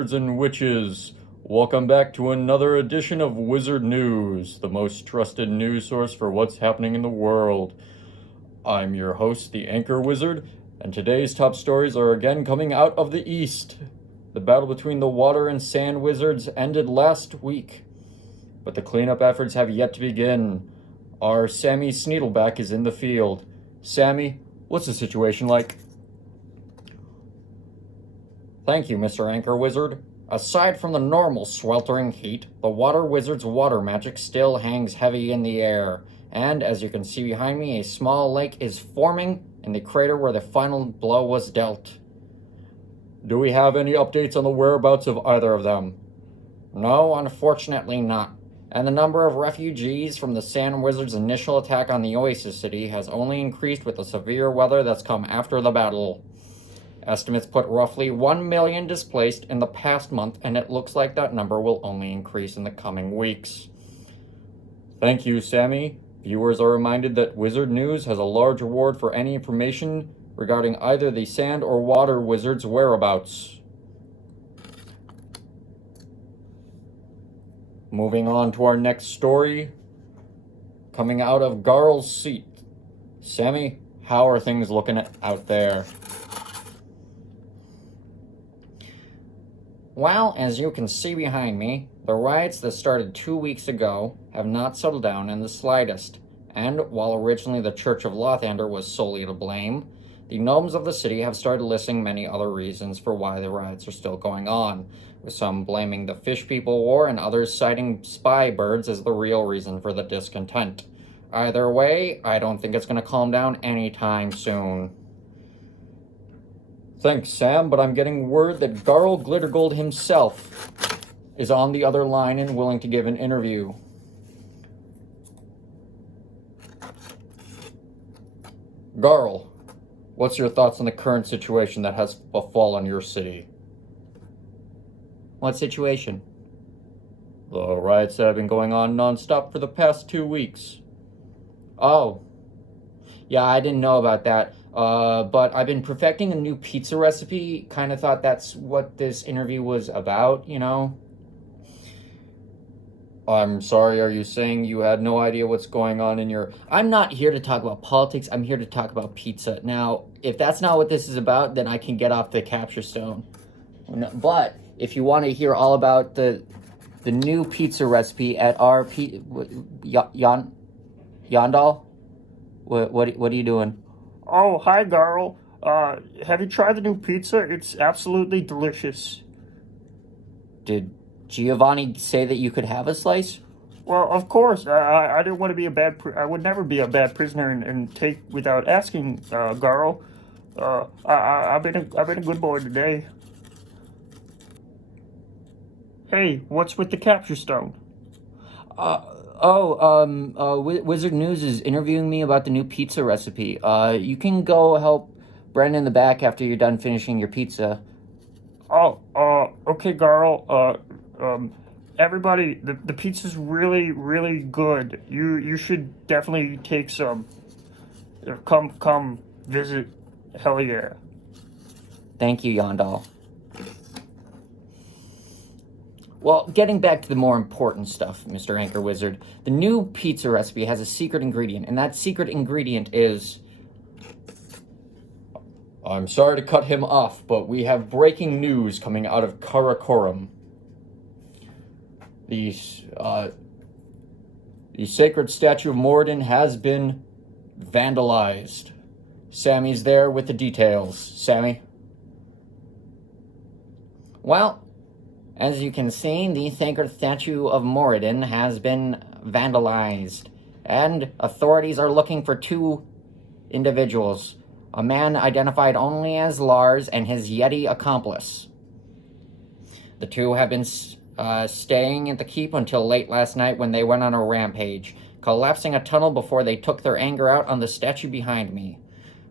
wizards and witches. Welcome back to another edition of Wizard News, the most trusted news source for what's happening in the world. I'm your host, the Anchor Wizard, and today's top stories are again coming out of the East. The battle between the water and sand wizards ended last week, but the cleanup efforts have yet to begin. Our Sammy Sneedleback is in the field. Sammy, what's the situation like? Thank you, Mr. Anchor Wizard. Aside from the normal sweltering heat, the Water Wizard's water magic still hangs heavy in the air, and as you can see behind me, a small lake is forming in the crater where the final blow was dealt. Do we have any updates on the whereabouts of either of them? No, unfortunately not. And the number of refugees from the Sand Wizard's initial attack on the Oasis City has only increased with the severe weather that's come after the battle. Estimates put roughly 1 million displaced in the past month, and it looks like that number will only increase in the coming weeks. Thank you, Sammy. Viewers are reminded that Wizard News has a large reward for any information regarding either the Sand or Water Wizard's whereabouts. Moving on to our next story, coming out of Garl's seat. Sammy, how are things looking out there? Well, as you can see behind me, the riots that started 2 weeks ago have not settled down in the slightest, and while originally the Church of Lothander was solely to blame, the gnomes of the city have started listing many other reasons for why the riots are still going on, with some blaming the Fish People War and others citing spy birds as the real reason for the discontent. Either way, I don't think it's going to calm down anytime soon. Thanks, Sam, but I'm getting word that Garl Glittergold himself is on the other line and willing to give an interview. Garl, what's your thoughts on the current situation that has befallen your city? What situation? The riots that have been going on non-stop for the past 2 weeks. Oh. Yeah, I didn't know about that. But I've been perfecting a new pizza recipe. Kind of thought that's what this interview was about, you know? I'm sorry, are you saying you had no idea what's going on in your... I'm not here to talk about politics, I'm here to talk about pizza. Now, if that's not what this is about, then I can get off the capture stone. But if you want to hear all about the new pizza recipe at our... Yondal? What are you doing? Oh, hi, Garl. Have you tried the new pizza? It's absolutely delicious. Did Giovanni say that you could have a slice? Well, of course. I didn't want to be a bad... I would never be a bad prisoner and take without asking, Garl. I've been a good boy today. Hey, what's with the capture stone? Wizard News is interviewing me about the new pizza recipe. You can go help Brendan in the back after you're done finishing your pizza. Okay, Garl. Everybody, the pizza's really, really good. You should definitely take some. Come visit. Hell yeah. Thank you, Yondal. Well, getting back to the more important stuff, Mr. Anchor Wizard, the new pizza recipe has a secret ingredient, and that secret ingredient is... I'm sorry to cut him off, but we have breaking news coming out of Karakorum. The sacred statue of Moradin has been vandalized. Sammy's there with the details. Sammy? Well... As you can see, the sacred statue of Moradin has been vandalized, and authorities are looking for 2 individuals, a man identified only as Lars and his Yeti accomplice. The 2 have been staying at the keep until late last night when they went on a rampage, collapsing a tunnel before they took their anger out on the statue behind me.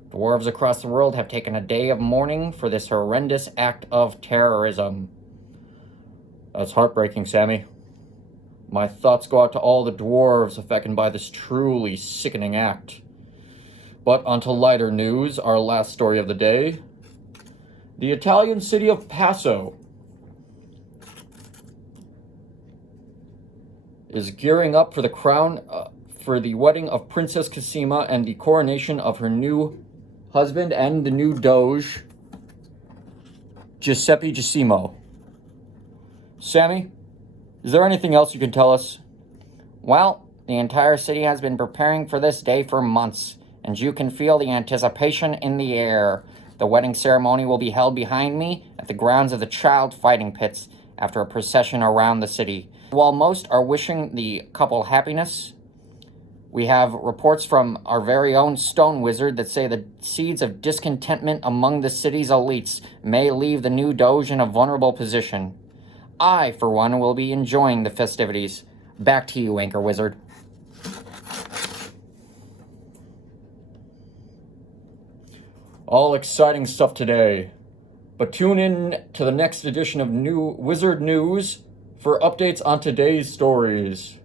Dwarves across the world have taken a day of mourning for this horrendous act of terrorism. That's heartbreaking, Sammy. My thoughts go out to all the dwarves affected by this truly sickening act. But onto lighter news, our last story of the day. The Italian city of Paso is gearing up for the for the wedding of Princess Cassima and the coronation of her new husband and the new Doge, Giuseppe Giacomo. Sammy, is there anything else you can tell us? Well, the entire city has been preparing for this day for months, and you can feel the anticipation in the air. The wedding ceremony will be held behind me at the grounds of the child fighting pits after a procession around the city. While most are wishing the couple happiness, we have reports from our very own stone wizard that say the seeds of discontentment among the city's elites may leave the new Doge in a vulnerable position. I, for one, will be enjoying the festivities. Back to you, Anchor Wizard. All exciting stuff today. But tune in to the next edition of New Wizard News for updates on today's stories.